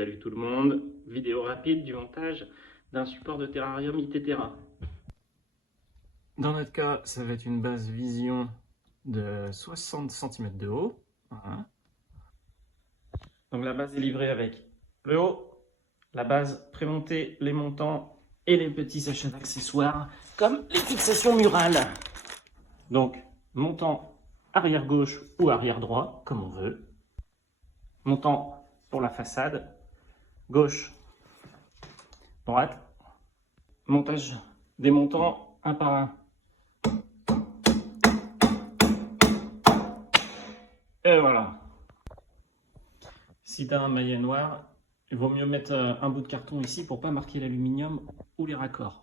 Salut tout le monde, vidéo rapide du montage d'un support de terrarium ITTerra. Dans notre cas, ça va être une base Vision de 60 cm de haut. Voilà. Donc la base est livrée avec le haut, la base prémontée, les montants et les petits sachets d'accessoires comme les fixations murales. Donc montant arrière gauche ou arrière droit, comme on veut. Montant pour la façade, gauche, droite. Montage des montants un par un. Et voilà. Si tu as un maillet noir, il vaut mieux mettre un bout de carton ici pour pas marquer l'aluminium ou les raccords.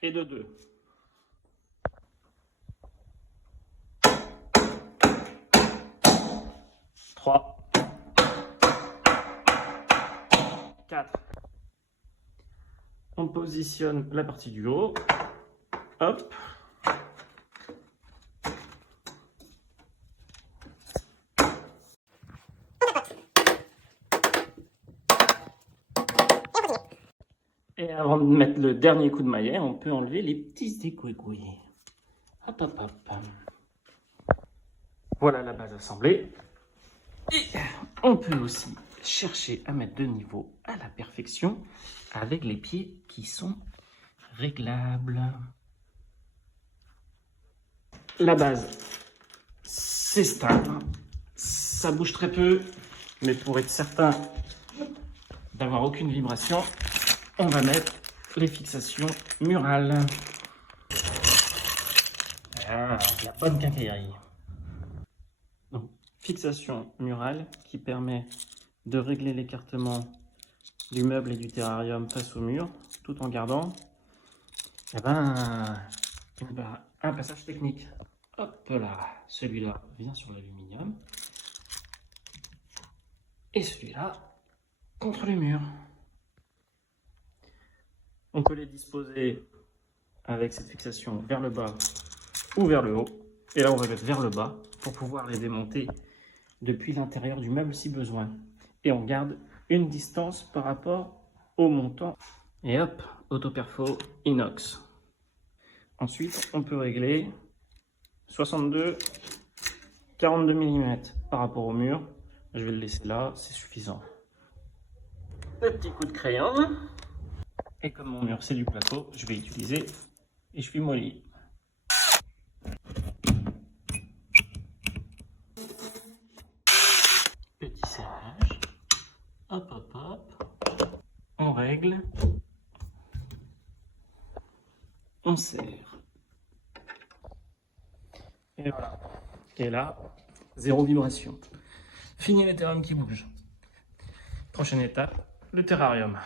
Et de deux. Trois. 4. On positionne la partie du haut. Hop. Et avant de mettre le dernier coup de maillet, on peut enlever les petits écouilles. Hop, hop, hop. Voilà la base assemblée. Et on peut aussi chercher à mettre de niveau à la perfection avec les pieds qui sont réglables. La base, c'est stable. Ça bouge très peu, mais pour être certain d'avoir aucune vibration, on va mettre les fixations murales. Ah, la bonne quincaillerie. Donc, fixation murale qui permet de régler l'écartement du meuble et du terrarium face au mur, tout en gardant un passage technique. Hop là, celui-là vient sur l'aluminium et celui-là contre le mur. On peut les disposer avec cette fixation vers le bas ou vers le haut. Et là, on va mettre vers le bas pour pouvoir les démonter depuis l'intérieur du meuble si besoin. Et on garde une distance par rapport au montant. Et hop, autoperfo inox. Ensuite, on peut régler 62, 42 mm par rapport au mur. Je vais le laisser là, c'est suffisant. Petit coup de crayon. Et comme mon mur c'est du placo, je vais utiliser essuie molly. Petit serrage. Hop, hop, hop. On règle. On serre. Et voilà. Et là, zéro vibration. Fini les terrariums qui bougent. Prochaine étape, le terrarium.